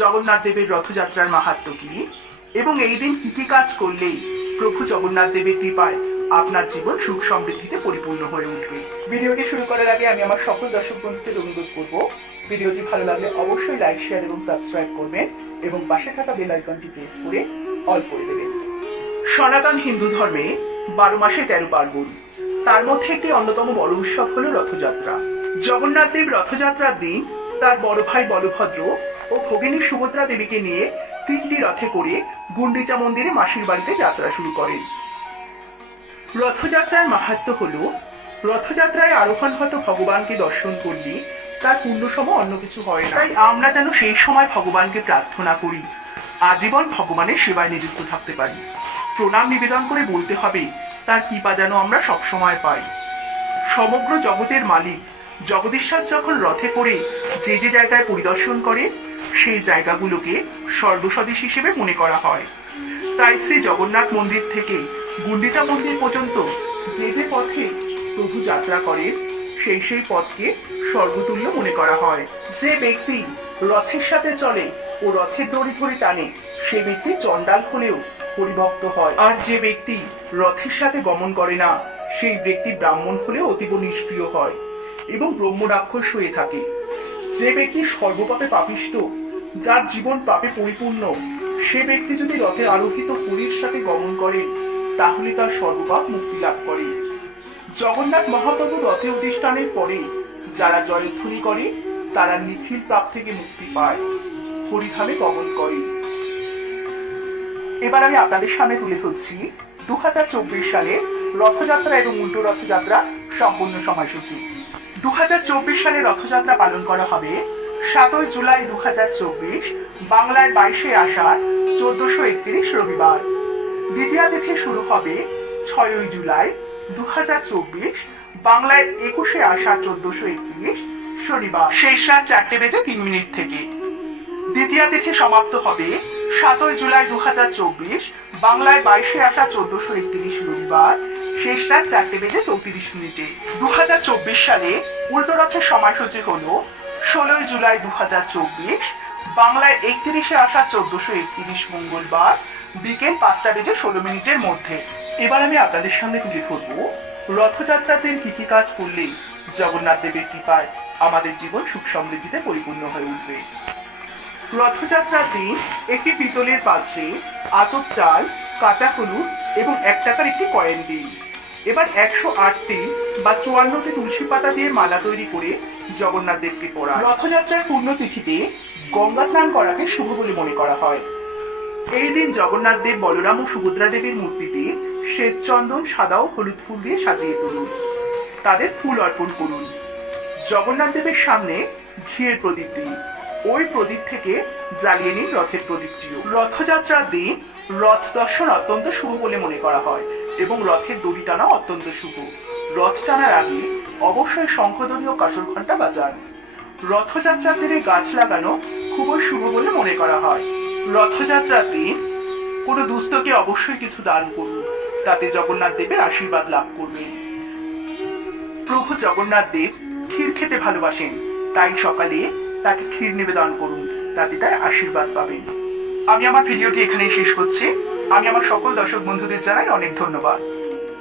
জগন্নাথ দেবের রথযাত্রার মাহাত্ম কি? এবং এই দিন কি কি কাজ করলেই প্রভু জগন্নাথ দেবের কৃপায় আপনার জীবন সুখ সমৃদ্ধিতে পরিপূর্ণ হয়ে উঠবে? ভিডিওটি শুরু করার আগে আমি আমার সকল দর্শক বন্ধুদের অনুরোধ করব, ভিডিওটি ভালো লাগলে অবশ্যই লাইক শেয়ার এবং সাবস্ক্রাইব করবেন এবং পাশে থাকা বেল আইকনটি প্রেস করে অল করে দেবেন। সনাতন হিন্দু ধর্মে বারো মাসে তেরো পার্বণ। তার মধ্যে একটি অন্যতম বড় উৎসব হলো রথযাত্রা। জগন্নাথ দেব রথযাত্রার দিন তার বড় ভাই বলভদ্র ও ভগিনী সুভদ্রা দেবীকে নিয়ে তিনটি রথে করে গুন্ডিচা মন্দিরে মাসির বাড়িতে যাত্রা শুরু করেন। রথযাত্রার মাহাত্ম হল, রথযাত্রায় আরোহণ হত ভগবানকে দর্শন করলে তার পুণ্যসম অন্য কিছু হয় না। তাই আমরা যেন সেই সময় ভগবানকে প্রার্থনা করি, আজীবন ভগবানের সেবায় নিযুক্ত থাকতে পারি। প্রণাম নিবেদন করে বলতে হবে, তার কৃপা যেন আমরা সবসময় পাই। সমগ্র জগতের মালিক জগদীশ্বর যখন রথে করে যে যে জায়গায় পরিদর্শন করে সেই জায়গাগুলোকে স্বর্গসদৃশ হিসেবে মনে করা হয়। তাই শ্রী জগন্নাথ মন্দির থেকে গুন্ডিচা মন্দির পর্যন্ত যে যে পথে প্রভু যাত্রা করেন, সেই সেই পথকে স্বর্গতুল্য মনে করা হয়। যে ব্যক্তি রথের সাথে চলে ও রথের দড়ি ধরে টানে, সে ব্যক্তি চণ্ডাল হলেও পরিভক্ত হয়। আর যে ব্যক্তি রথের সাথে গমন করে না, সেই ব্যক্তি ব্রাহ্মণ হলেও অতীব নিষ্ক্রিয় হয় এবং ব্রহ্ম রাক্ষস হয়ে থাকে। যে ব্যক্তি সর্বপাপে পাপিষ্ট যার জীবন পাপে পরিপূর্ণ। সে ব্যক্তি যদি রথে আরোহিত হরির সাথে গমন করেন তাহলে তার সর্বপাপ মুক্তি লাভ করে। জগন্নাথ মহাপ্রভু রথে অধিষ্ঠানের পরে যারা জয়ধ্বনি করে, তারা নিখিল প্রাপ থেকে মুক্তি পায়, হরিধামে গমন করে। এবার আমি আপনাদের সামনে তুলে ধরছি দু হাজার চব্বিশ সালে রথযাত্রা এবং উল্টো রথযাত্রা সম্পূর্ণ সময়সূচি। দু হাজার চব্বিশ সালে রথযাত্রা পালন করা হবে সাতই জুলাই দু বাংলার বাইশে আষাঢ়, চোদ্দশো একত্রিশ রবিবার। দ্বিতীয় তিথি শুরু হবে ছয়ই জুলাই দু বাংলায় একুশে আষাঢ়, চোদ্দশো একত্রিশ শনিবার। শেষ রাত চারটে বেজে তিন মিনিট থেকে। দ্বিতীয় তিথি সমাপ্ত হবে সাতই জুলাই দু হাজার চব্বিশ বাংলায় বাইশে আসা চোদ্দশো একত্রিশ রবিবার। শেষ রাত চারটে বেজে চৌত্রিশ মিনিটে। দু হাজার চব্বিশ সালে উল্টো রথের সময়সূচি হল ষোলোই জুলাই দু বাংলায় একত্রিশে আসা চোদ্দশো একত্রিশ মঙ্গলবার, বিকেল পাঁচটা বেজে ষোলো মিনিটের মধ্যে। এবার আমি আপনাদের সামনে তুলে ধরবো, রথযাত্রার দিন কি কি কাজ করলেই জগন্নাথ দেবের কৃপায় আমাদের জীবন সুখ সমৃদ্ধিতে পরিপূর্ণ হয়ে উঠবে। রথযাত্রার দিন একটি পিতলের পাত্রে আতপ চাল, কাঁচা হলুদ এবং এক টাকার একটি কয়েন দিন। এবার একশো আটটি বা চুয়ান্নটি তুলসী পাতা দিয়ে মালা তৈরি করে জগন্নাথ দেবকে পড়া রথযাত্রার পূর্ণতিথিতে গঙ্গা স্নান করাকে শুভ বলে মনে করা হয়। এই দিন জগন্নাথ দেব বলরাম ও সুভদ্রা দেবীর মূর্তিতে শ্বেত চন্দন, সাদা ও হলুদ ফুল দিয়ে সাজিয়ে তুলুন। তাদের ফুল অর্পণ করুন। জগন্নাথ দেবের সামনে ঘিয়ের প্রদীপ দিন। ওই প্রদীপ থেকে জ্বালিয়ে নিন রথের প্রদীপটিও। রথযাত্রার দিন রথ দর্শন অত্যন্ত শুভ বলে মনে করা হয়। এবং রথের দড়ি টানা অত্যন্ত শুভ। রথ টানার আগে অবশ্যই ও কাসর ঘণ্টা বাজান। রথযাত্রার দিনে গাছ লাগানো খুবই শুভ বলে মনে করা হয়। রথযাত্রার দিন কোনো দুস্থকে অবশ্যই কিছু দান করুন। তাতে জগন্নাথ দেবের আশীর্বাদ লাভ করবেন। প্রভু জগন্নাথ দেব ক্ষীর খেতে ভালোবাসেন। তাই সকালে তাকে ক্ষীর নিবেদন করুন। তাতে তার আশীর্বাদ পাবেন। আমি আমার ভিডিওটি এখানেই শেষ করছি। আমি আমার সকল দর্শক বন্ধুদের জানাই অনেক ধন্যবাদ।